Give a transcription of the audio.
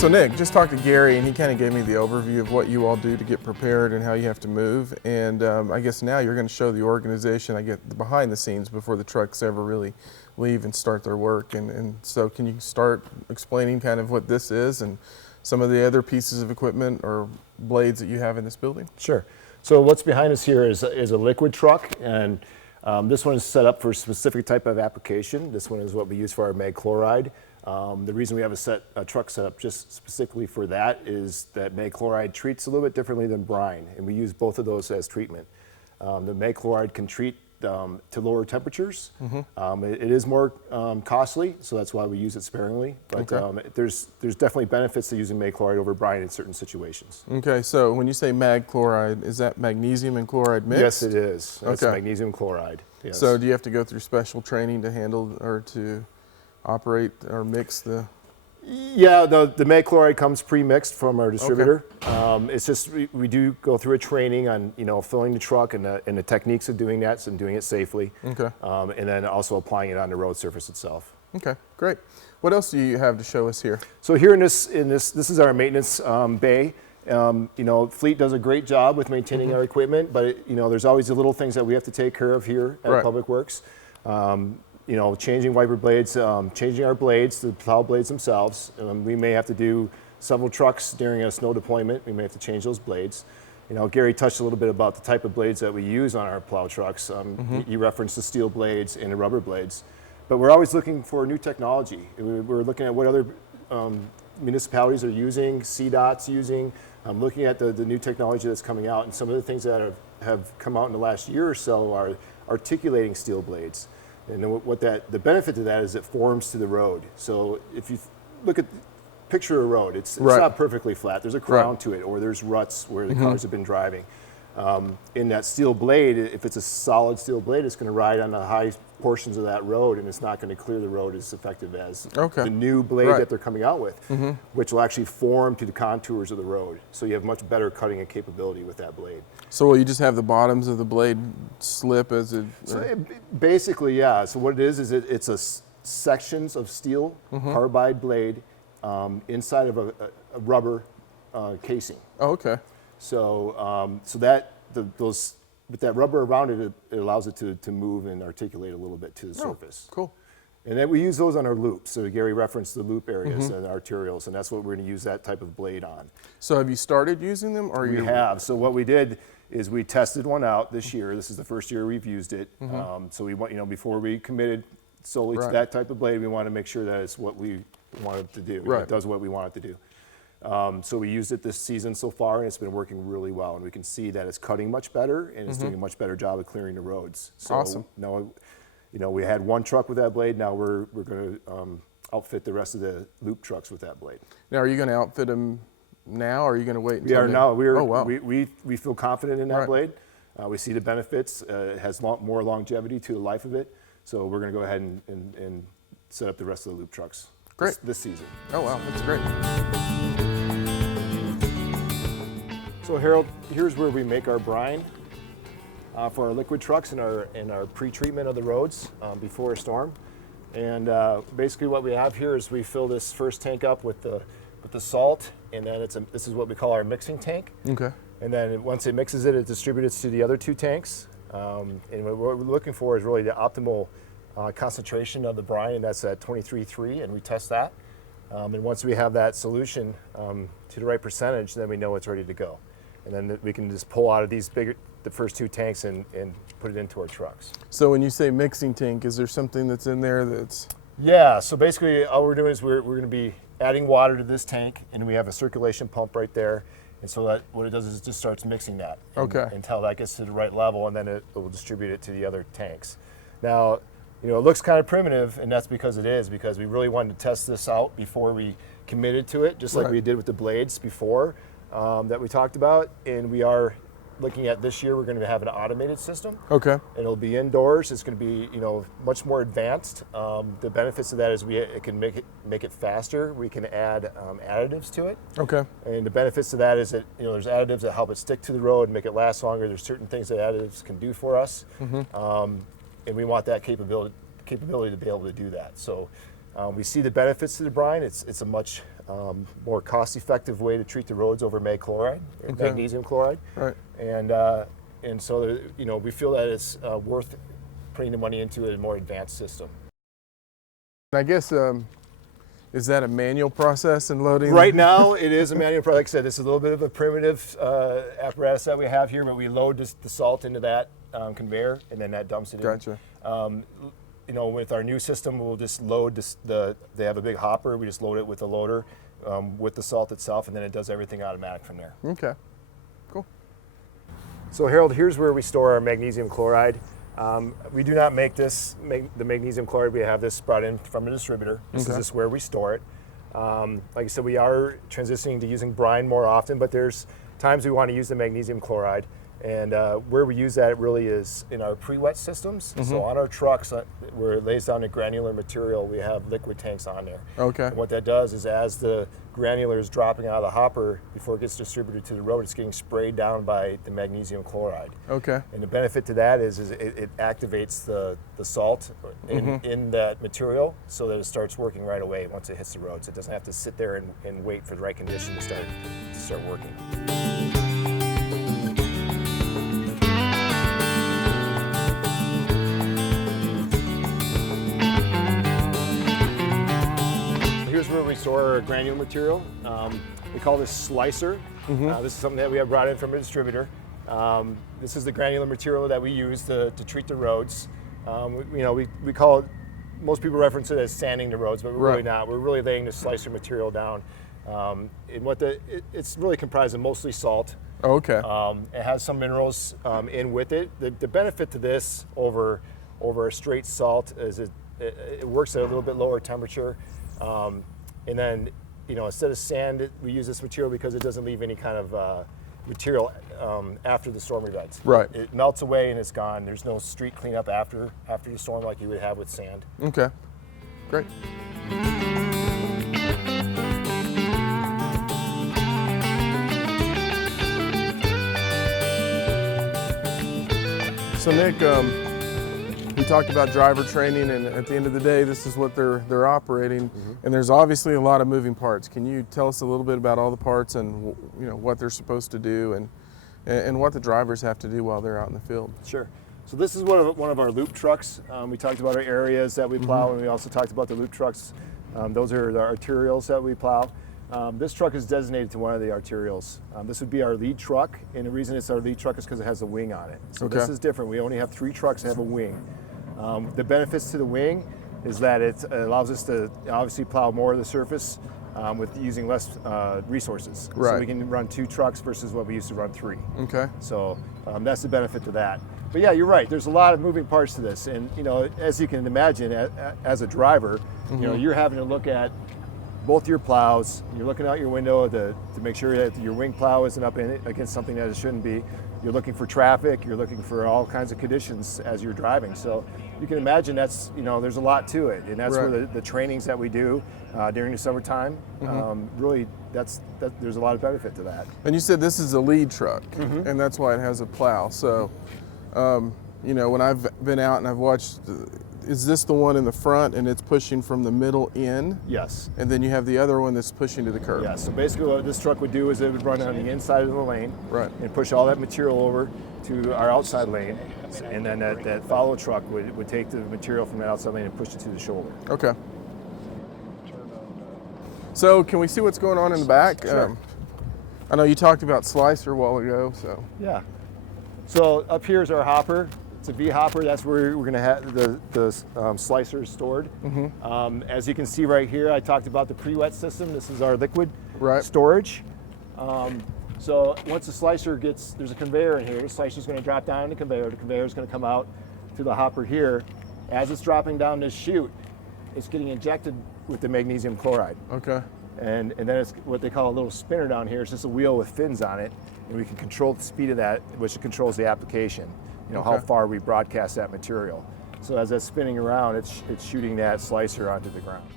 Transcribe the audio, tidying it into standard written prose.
So Nick, just talked to Gary, and he kind of gave me the overview of what you all do to get prepared and how you have to move. And I guess now you're going to show the organization, I get the behind the scenes before the trucks ever really leave and start their work. And so can you start explaining kind of what this is and some of the other pieces of equipment or blades that you have in this building? Sure. So what's behind us here is a liquid truck, and this one is set up for a specific type of application. This one is what we use for our mag chloride. The reason we have a truck set up just specifically for that is that mag chloride treats a little bit differently than brine, and we use both of those as treatment. The mag chloride can treat to lower temperatures. It is more costly, so that's why we use it sparingly. But there's definitely benefits to using mag chloride over brine in certain situations. Okay, so when you say mag chloride, is that magnesium and chloride mixed? Yes, it is. It's magnesium chloride. Yes. So do you have to go through special training to handle or to operate or mix the? Yeah, the mag chloride comes pre-mixed from our distributor. It's just we do go through a training on filling the truck and the techniques of doing that and doing it safely. Okay. And then also applying it on the road surface itself. Okay, great. What else do you have to show us here? So here this is our maintenance bay. Fleet does a great job with maintaining our equipment, but there's always the little things that we have to take care of here at Public Works. Changing wiper blades, changing our blades, the plow blades themselves. We may have to do several trucks during a snow deployment. We may have to change those blades. Gary touched a little bit about the type of blades that we use on our plow trucks. He referenced the steel blades and the rubber blades. But we're always looking for new technology. We're looking at what other municipalities are using, CDOT's using, looking at the new technology that's coming out. And some of the things that have come out in the last year or so are articulating steel blades. And the benefit to that is it forms to the road. So if you picture a road, it's not perfectly flat. There's a crown to it, or there's ruts where the cars have been driving. In that steel blade, if it's a solid steel blade, it's going to ride on the high portions of that road, and it's not going to clear the road as effective as the new blade that they're coming out with, which will actually form to the contours of the road. So you have much better cutting and capability with that blade. So will you just have the bottoms of the blade slip as it? Basically, yeah. So what it is it's a sections of steel carbide blade inside of a rubber casing. Oh, okay. So that with that rubber around it, it allows it to move and articulate a little bit to the surface. Cool. And then we use those on our loops. So Gary referenced the loop areas and arterials, and that's what we're going to use that type of blade on. So have you started using them, or we have? So what we did is we tested one out this year. This is the first year we've used it. So we want before we committed solely to that type of blade, we want to make sure that it's what we want it to do. It does what we want it to do. So we used it this season so far, and it's been working really well. And we can see that it's cutting much better, and it's doing a much better job of clearing the roads. So awesome. Now, we had one truck with that blade. Now we're going to outfit the rest of the loop trucks with that blade. Now, are you going to outfit them now, or are you going to wait until we are now. Oh, wow. We feel confident in that blade. We see the benefits. It has more longevity to the life of it. So we're going to go ahead and set up the rest of the loop trucks this season. Oh, wow. That's great. So Harold, here's where we make our brine for our liquid trucks and our pre-treatment of the roads before a storm. And basically what we have here is we fill this first tank up with the salt, and then this is what we call our mixing tank. Okay. And then once it mixes it distributes to the other two tanks. And what we're looking for is really the optimal concentration of the brine, and that's at 23.3, and we test that. And once we have that solution to the right percentage, then we know it's ready to go. And then we can just pull out of the first two tanks and put it into our trucks. So when you say mixing tank, is there something that's in there that's? Yeah, so basically all we're doing is we're going to be adding water to this tank, and we have a circulation pump right there. And so that what it does is it just starts mixing that until that gets to the right level, and then it will distribute it to the other tanks. Now, it looks kind of primitive, and that's because we really wanted to test this out before we committed to it, just like we did with the blades before that we talked about. And we are looking at this year, we're going to have an automated system. Okay. And it'll be indoors. It's going to be, much more advanced. The benefits of that is it can make it faster. We can add additives to it. Okay. And the benefits of that is that, there's additives that help it stick to the road and make it last longer. There's certain things that additives can do for us. And we want that capability to be able to do that. So we see the benefits to the brine. It's a much more cost-effective way to treat the roads over mag chloride, or Okay. magnesium chloride. Right. And so, we feel that it's worth putting the money into a more advanced system. I guess, is that a manual process in loading? Right now, it is a manual process. Like I said, this is a little bit of a primitive apparatus that we have here, but we load the salt into that conveyor, and then that dumps it in. Gotcha. With our new system, we'll just load they have a big hopper. We just load it with a loader with the salt itself, and then it does everything automatic from there. Okay. Cool. So Harold, here's where we store our magnesium chloride. We do not make the magnesium chloride. We have this brought in from a distributor. This is just where we store it. Like I said, we are transitioning to using brine more often, but there's times we want to use the magnesium chloride. And where we use that really is in our pre-wet systems. So on our trucks, where it lays down the granular material, we have liquid tanks on there. Okay. And what that does is as the granular is dropping out of the hopper, before it gets distributed to the road, it's getting sprayed down by the magnesium chloride. Okay. And the benefit to that is it activates the salt in that material so that it starts working right away once it hits the road. So it doesn't have to sit there and wait for the right condition to start working. Here's where we store our granule material. We call this slicer. This is something that we have brought in from a distributor. This is the granular material that we use to treat the roads. We call it, most people reference it as sanding the roads, but we're really not. We're really laying the slicer material down. It's really comprised of mostly salt. Okay. It has some minerals in with it. The benefit to this over a straight salt is it works at a little bit lower temperature. And then, instead of sand, we use this material because it doesn't leave any kind of material after the storm event. Right. It melts away and it's gone. There's no street cleanup after the storm like you would have with sand. Okay. Great. So Nick, we talked about driver training, and at the end of the day, this is what they're operating, and there's obviously a lot of moving parts. Can you tell us a little bit about all the parts and what they're supposed to do, and what the drivers have to do while they're out in the field? Sure. So this is one of our loop trucks. We talked about our areas that we plow, and we also talked about the loop trucks. Those are the arterials that we plow. This truck is designated to one of the arterials. This would be our lead truck, and the reason it's our lead truck is because it has a wing on it. So this is different. We only have 3 trucks that have a wing. The benefits to the wing is that it allows us to obviously plow more of the surface with using less resources. Right. So we can run 2 trucks versus what we used to run 3. Okay. So that's the benefit to that. But yeah, you're right. There's a lot of moving parts to this, and as you can imagine, as a driver, you're having to look at both your plows. You're looking out your window to make sure that your wing plow isn't up in it against something that it shouldn't be. You're looking for traffic. You're looking for all kinds of conditions as you're driving. So you can imagine there's a lot to it, and that's where the trainings that we do during the summertime really there's a lot of benefit to that. And you said this is a lead truck, and that's why it has a plow. So, when I've been out and I've watched, is this the one in the front and it's pushing from the middle in? Yes. And then you have the other one that's pushing to the curb? Yeah, so basically what this truck would do is it would run on the inside of the lane and push all that material over to our outside lane, and then that follow truck would take the material from that outside lane and push it to the shoulder. Okay. So can we see what's going on in the back? Sure. I know you talked about slicer a while ago, so. Yeah. So up here is our hopper. It's a V hopper. That's where we're going to have the slicers stored. As you can see right here, I talked about the pre-wet system. This is our liquid storage. So once the slicer there's a conveyor in here. The slicer is going to drop down the conveyor. The conveyor is going to come out to the hopper here. As it's dropping down this chute, it's getting injected with the magnesium chloride. Okay. And then it's what they call a little spinner down here. It's just a wheel with fins on it, and we can control the speed of that, which controls the application. How far we broadcast that material. So as that's spinning around, it's shooting that slicer onto the ground.